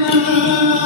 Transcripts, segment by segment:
Senhor.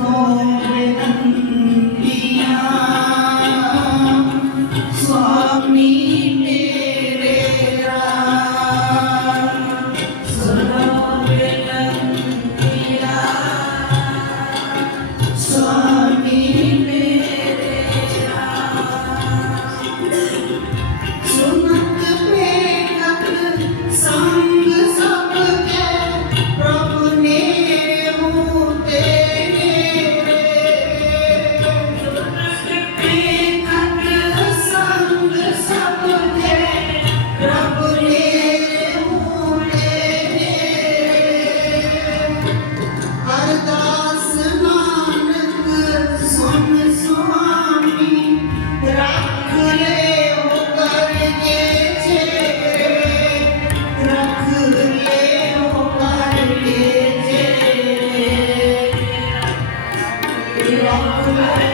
nós. Yeah.